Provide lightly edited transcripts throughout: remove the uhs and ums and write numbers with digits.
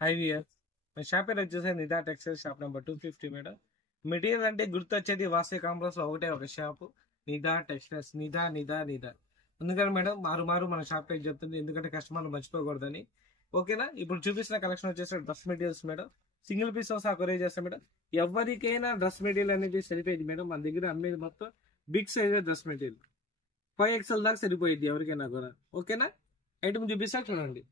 5 years. మా shop పేరు వచ్చేసి Nida textile shop number 250 madam. Material అంటే గుర్తొచ్చేది వాసవి కాంప్లెక్స్ లో ఒకటే ఒక షాపు, నిదా టెక్స్టైల్స్. నిదా నిదా నిదా అందుకని మేడం మారు మారు మన షాప్ పేరు చెప్తుంది, ఎందుకంటే కస్టమర్లు మర్చిపోకూడదని. ఓకేనా. ఇప్పుడు చూపిస్తున్న కలెక్షన్ వచ్చేసి dress materials madam. Single piece ఆ కొరియర్ చేస్తాం మేడం. ఎవరికైనా డ్రెస్ మెటీరియల్ అనేది సరిపోయింది మేడం. మన దగ్గర అమ్మేది మొత్తం big size dress material 5XL దాకా సరిపోయింది ఎవరికైనా కూడా. ఓకేనా. ఐటమ్ చూపిస్తా చూడండి.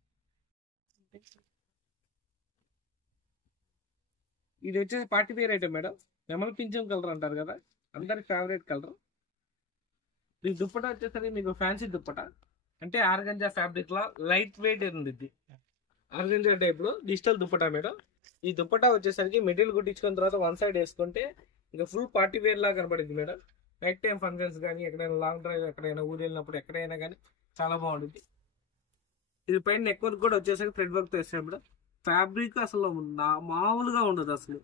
ఇది వచ్చేసి పార్టీ వేర్ ఐటమ్ మేడం. నెమల్ పింఛం కలర్ అంటారు కదా, అందరి ఫేవరెట్ కలర్. ఈ దుప్పటా వచ్చేసరికి మీకు ఫ్యాన్సీ దుప్పటా, అంటే ఆర్గంజా ఫ్యాబ్రిక్ లా లైట్ వెయిట్ ఉంది. ఇది ఆర్గంజా టైప్ లో డిజిటల్ దుప్పటా మేడం. ఈ దుప్పటా వచ్చేసరికి మెటీరియల్ కుట్టించుకున్న తర్వాత వన్ సైడ్ వేసుకుంటే ఇక ఫుల్ పార్టీ వేర్ లా కనపడింది మేడం. నైట్ టైం ఫంక్షన్స్ కానీ, ఎక్కడైనా లాంగ్ డ్రైవ్, ఎక్కడైనా ఊరు వెళ్ళినప్పుడు ఎక్కడైనా కానీ చాలా బాగుంటుంది. ఇది పైన నెక్ వర్క్ కూడా వచ్చేసరికి థ్రెడ్ వర్క్ తో వేస్తాం మేడం. ఫ్యాబ్రిక్ అసలు మామూలుగా ఉండదు అసలు.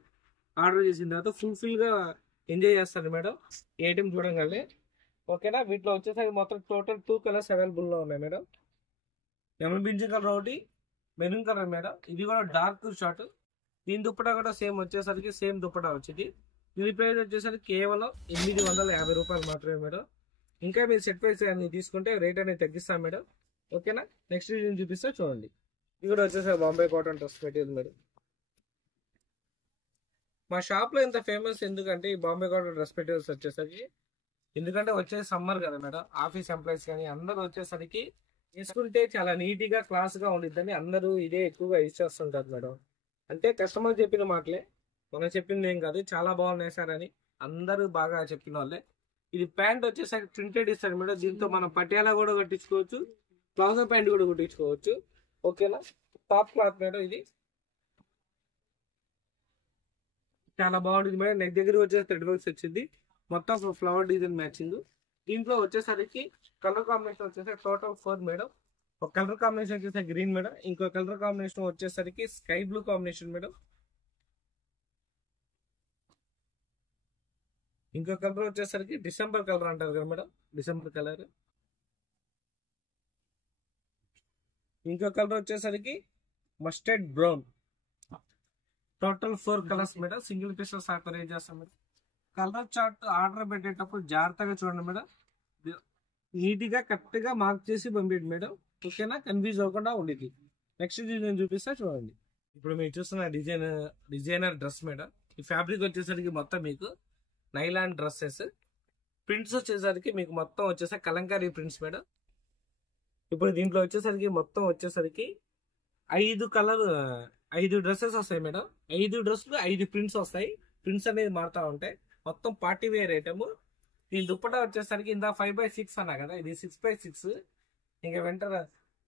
ఆర్డర్ చేసిన తర్వాత ఫుల్ గా ఎంజాయ్ చేస్తారు మేడం ఈ ఐటమ్ చూడగానే. ఓకేనా. వీటిలో వచ్చేసరికి మొత్తం టోటల్ 2 కలర్స్ అవైలబుల్ లో ఉన్నాయి మేడం. లెమన్ పింఛన్ కలర్ ఒకటి, మెరూన్ కలర్ మేడం. ఇది కూడా డార్క్ షార్ట్. దీని దుప్పటా కూడా సేమ్ వచ్చేసరికి సేమ్ దుప్పటా వచ్చింది. దీని ప్రైస్ వచ్చేసరికి కేవలం 850 రూపాయలు మాత్రమే మేడం. ఇంకా మీరు సెట్ ప్రైస్ అన్ని తీసుకుంటే రేట్ అనేది తగ్గిస్తాం మేడం. ఓకేనా. నెక్స్ట్ డిజైన్ చూపిస్తా చూడండి. ఇది కూడా వచ్చేసరికి Bombay cotton dress material madam. మా షాప్ లో ఇంత ఫేమస్ ఎందుకంటే ఈ బాంబే కాటన్ డ్రెస్ మెటీరియల్స్ వచ్చేసరికి, ఎందుకంటే వచ్చేసి సమ్మర్ కదా మేడం, ఆఫీస్ ఎంప్లాయీస్ కానీ అందరూ వచ్చేసరికి వేసుకుంటే చాలా నీట్ గా క్లాస్ గా ఉండిద్దని అందరూ ఇదే ఎక్కువగా యూజ్ చేస్తుంటారు మేడం. అంటే కస్టమర్ చెప్పిన మాటలే, మనం చెప్పింది ఏం కాదు, చాలా బాగున్నాయి సార్ అని అందరూ బాగా చెప్పిన వాళ్ళే. ఇది ప్యాంట్ వచ్చేసరికి ప్రింటెడ్ ఇస్తారు మేడం. దీంతో మనం పటియాలా కూడా కట్టించుకోవచ్చు, ప్లాజో ప్యాంట్ కూడా కుట్టించుకోవచ్చు. ఓకేనా. Top cloth madam. ఇది చాలా బాగుంటుంది మేడం. నెక్ దగ్గర వచ్చేసి థ్రెడ్ వర్క్స్ వచ్చింది, మొత్తం ఫ్లవర్ డిజైన్ మ్యాచింగ్. దీంట్లో వచ్చేసరికి కలర్ కాంబినేషన్ వచ్చేసరికి టోటల్ 4 మేడం. ఒక కలర్ కాంబినేషన్ వచ్చేసరికి గ్రీన్ మేడం, ఇంకో కలర్ కాంబినేషన్ వచ్చేసరికి స్కై బ్లూ కాంబినేషన్ మేడం, ఇంకో కలర్ వచ్చేసరికి డిసెంబర్ కలర్ అంటారు కదా మేడం, డిసెంబర్ కలర్. ఇంకో కలర్ వచ్చేసరికి mustard brown. Total 4 colours madam. Single piece courier చేస్తాం మేడం. కలర్ చార్ట్ ఆర్డర్ పెట్టేటప్పుడు జాగ్రత్తగా చూడండి మేడం. నీట్ గా కరెక్ట్ గా మార్క్ చేసి పంపించండి మేడం. ఓకేనా. కన్ఫ్యూజ్ అవ్వకుండా ఉండేది. నెక్స్ట్ డిజైన్ చూపిస్తా చూడండి. ఇప్పుడు మీరు చూస్తున్న డిజైనర్ డ్రెస్ మేడం. ఈ ఫ్యాబ్రిక్ వచ్చేసరికి మొత్తం మీకు నైలాన్ డ్రెస్సెస్. ప్రింట్స్ వచ్చేసరికి మీకు మొత్తం వచ్చేసరికి కలంకారీ ప్రింట్స్ మేడం. ఇప్పుడు దీంట్లో వచ్చేసరికి మొత్తం వచ్చేసరికి 5 డ్రెస్సెస్ వస్తాయి మేడం. 5 డ్రెస్సులు 5 ప్రింట్స్ వస్తాయి. ప్రింట్స్ అనేది మారుతా ఉంటాయి. మొత్తం పార్టీ వేర్ ఐటమ్. దీని దుప్పటా వచ్చేసరికి ఇందా 5x6 అన్నా కదా, ఇది 6x6. ఇంకా వెంటనే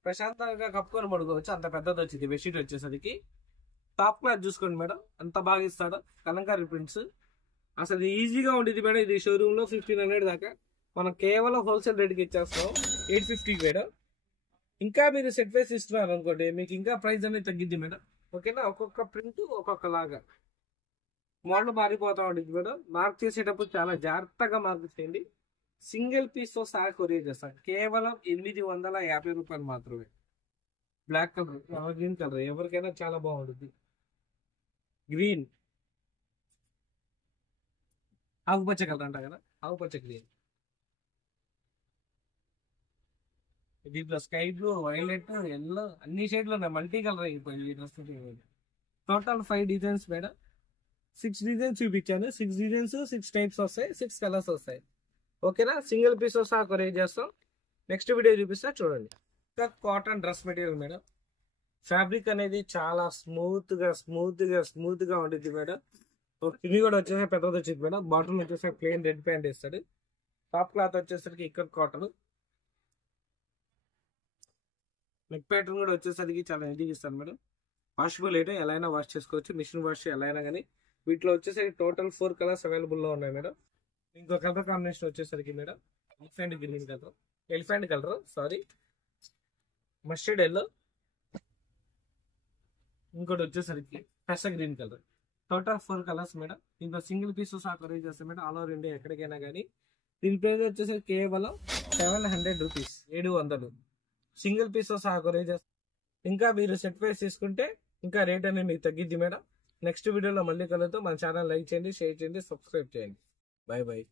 ప్రశాంతంగా కప్పుకొని పడుకోవచ్చు, అంత పెద్దది వచ్చింది బెడ్షీట్ వచ్చేసరికి. టాప్ క్లాత్ చూసుకోండి మేడం, అంత బాగా ఇస్తాడు. కలంకారీ ప్రింట్స్ అసలు ఈజీగా ఉండేది మేడం. ఇది షోరూమ్ లో 1500 దాకా, మనం కేవలం హోల్సేల్ రేట్కి ఇచ్చేస్తాం 850 మేడం. ఇంకా మీరు సెట్ వైస్ ఇస్తున్నారు అనుకోండి, మీకు ఇంకా ప్రైస్ అనేది తగ్గిద్ది మేడం. ఓకేనా. ఒక్కొక్క ప్రింట్ ఒక్కొక్క లాగా మోడల్ మారిపోతా ఉంటుంది మేడం. మార్క్ చేసేటప్పుడు చాలా జాగ్రత్తగా మార్క్ చేయండి. సింగిల్ పీస్ తో సహా కొరియర్ చేస్తాను. కేవలం 850 రూపాయలు మాత్రమే. బ్లాక్ కలర్, గ్రీన్ కలర్ ఎవరికైనా చాలా బాగుంటుంది. గ్రీన్, ఆకుపచ్చ కలర్ అంట కదా, ఆకుపచ్చ గ్రీన్. దీంట్లో స్కై బ్లూ, వైలెట్, ఎల్లో అన్ని షేడ్లు ఉన్నాయి. మల్టీ కలర్ అయిపోయింది ఈ dress. Total 5 designs madam. 6 designs చూపించాను. 6 డిజైన్స్ 6 టైప్స్ వస్తాయి, 6 కలర్స్ వస్తాయి. ఓకేనా. సింగిల్ పీస్ సహా కొరియర్ చేస్తాం. నెక్స్ట్ వీడియో చూపిస్తా చూడండి. Cotton dress material madam. Fabric అనేది చాలా స్మూత్ గా ఉంటుంది మేడం. ఇది కూడా వచ్చేసరికి పెద్దది వచ్చింది మేడం. బాటమ్ వచ్చేసరికి ప్లెయిన్ రెడ్ ప్యాంట్ ఇస్తాడు. టాప్ క్లాత్ వచ్చేసరికి ఇక్కడ కాటన్. నెక్ ప్యాటర్న్ కూడా వచ్చేసరికి చాలా నీట్గా ఇస్తాను మేడం. వాషబుల్ అయితే ఎలా అయినా వాష్ చేసుకోవచ్చు, మిషన్ వాష్ ఎలా అయినా కానీ. వీటిలో వచ్చేసరికి టోటల్ 4 కలర్స్ అవైలబుల్ లో ఉన్నాయి మేడం. ఇంకో కలర్ కాంబినేషన్ వచ్చేసరికి madam elephant colour sorry, mustard yellow, ఇంకోటి వచ్చేసరికి పెస green colour. Total 4 colours madam. దీంట్లో సింగిల్ పీస్ సహా కొరియర్ చేస్తాం మేడం. ఆల్ ఓవర్ ఇండియా ఎక్కడికైనా కానీ. దీని ప్రైస్ వచ్చేసరికి కేవలం 700 రూపీస్, 700. సింగిల్ పీస్ సహా కొరియర్ చేస్తాం. ఇంకా మీరు సెట్ ప్రైస్ తీసుకుంటే ఇంకా రేట్ అనేది మీకు తగ్గిద్ది మేడం. నెక్స్ట్ వీడియోలో మళ్ళీ కలుద్దాం. మన ఛానల్ లైక్ చేయండి, షేర్ చేయండి, సబ్స్క్రైబ్ చేయండి. By by.